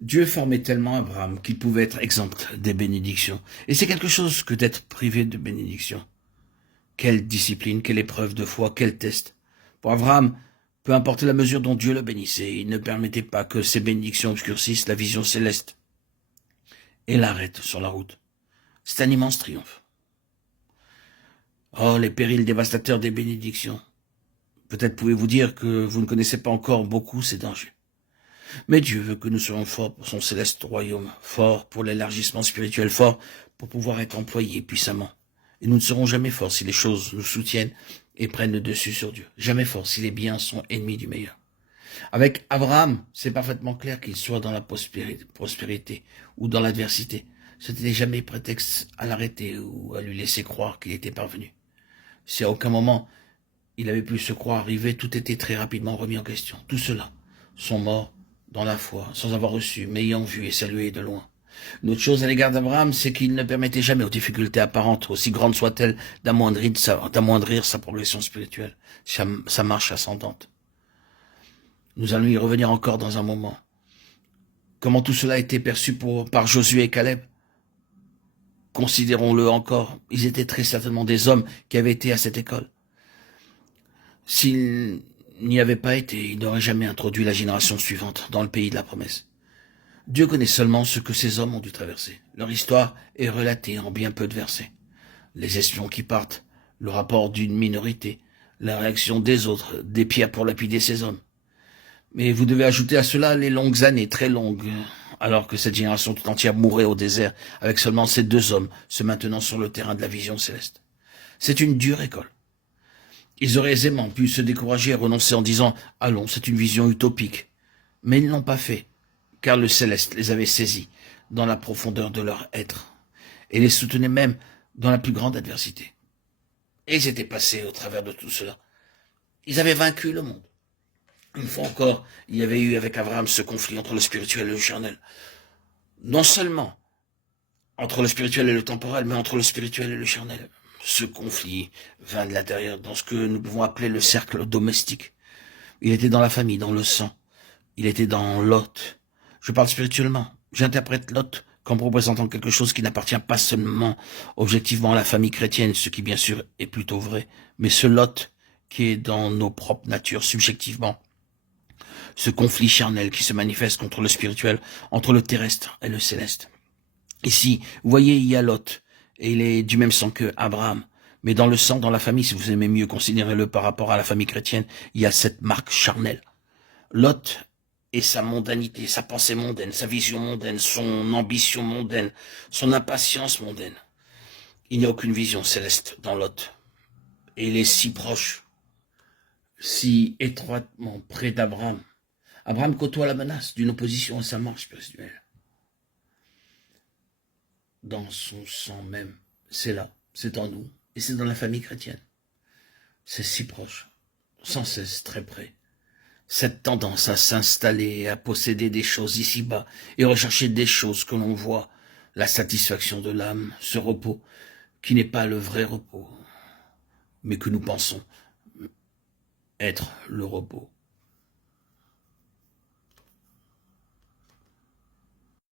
Dieu formait tellement Abraham qu'il pouvait être exempt des bénédictions. Et c'est quelque chose que d'être privé de bénédictions. Quelle discipline, quelle épreuve de foi, quel test. Pour Abraham, peu importe la mesure dont Dieu le bénissait, il ne permettait pas que ses bénédictions obscurcissent la vision céleste et l'arrêtent sur la route. C'est un immense triomphe. Oh, les périls dévastateurs des bénédictions. Peut-être pouvez-vous dire que vous ne connaissez pas encore beaucoup ces dangers. Mais Dieu veut que nous soyons forts pour son céleste royaume, forts pour l'élargissement spirituel, forts pour pouvoir être employés puissamment. Et nous ne serons jamais forts si les choses nous soutiennent et prennent le dessus sur Dieu. Jamais forts si les biens sont ennemis du meilleur. Avec Abraham, c'est parfaitement clair qu'il soit dans la prospérité ou dans l'adversité. Ce n'était jamais prétexte à l'arrêter ou à lui laisser croire qu'il était parvenu. Si à aucun moment il avait pu se croire arrivé, tout était très rapidement remis en question. Tout cela sont morts dans la foi, sans avoir reçu, mais ayant vu et salué de loin. Une autre chose à l'égard d'Abraham, c'est qu'il ne permettait jamais aux difficultés apparentes, aussi grandes soient-elles, d'amoindrir sa progression spirituelle, sa marche ascendante. Nous allons y revenir encore dans un moment. Comment tout cela a été perçu par Josué et Caleb? Considérons-le encore, ils étaient très certainement des hommes qui avaient été à cette école. S'ils n'y avaient pas été, ils n'auraient jamais introduit la génération suivante dans le pays de la promesse. Dieu connaît seulement ce que ces hommes ont dû traverser. Leur histoire est relatée en bien peu de versets. Les espions qui partent, le rapport d'une minorité, la réaction des autres, des pierres pour lapider ces hommes. Mais vous devez ajouter à cela les longues années, très longues, alors que cette génération tout entière mourait au désert, avec seulement ces deux hommes se maintenant sur le terrain de la vision céleste. C'est une dure école. Ils auraient aisément pu se décourager et renoncer en disant « Allons, c'est une vision utopique ». Mais ils ne l'ont pas fait, car le céleste les avait saisis dans la profondeur de leur être, et les soutenait même dans la plus grande adversité. Et ils étaient passés au travers de tout cela. Ils avaient vaincu le monde. Une fois encore, il y avait eu avec Abraham ce conflit entre le spirituel et le charnel. Non seulement entre le spirituel et le temporel, mais entre le spirituel et le charnel. Ce conflit vint de l'intérieur, dans ce que nous pouvons appeler le cercle domestique. Il était dans la famille, dans le sang. Il était dans Lot. Je parle spirituellement. J'interprète Lot comme représentant quelque chose qui n'appartient pas seulement objectivement à la famille chrétienne, ce qui bien sûr est plutôt vrai, mais ce Lot qui est dans nos propres natures subjectivement. Ce conflit charnel qui se manifeste contre le spirituel, entre le terrestre et le céleste. Ici, vous voyez, il y a Lot, et il est du même sang que Abraham. Mais dans le sang, dans la famille, si vous aimez mieux, considérez-le par rapport à la famille chrétienne, il y a cette marque charnelle. Lot et sa mondanité, sa pensée mondaine, sa vision mondaine, son ambition mondaine, son impatience mondaine. Il n'y a aucune vision céleste dans Lot. Et il est si proche, si étroitement près d'Abraham. Abraham côtoie la menace d'une opposition à sa marche spirituelle. Dans son sang même, c'est là, c'est en nous, et c'est dans la famille chrétienne. C'est si proche, sans cesse très près. Cette tendance à s'installer, à posséder des choses ici-bas, et rechercher des choses que l'on voit, la satisfaction de l'âme, ce repos, qui n'est pas le vrai repos, mais que nous pensons être le repos.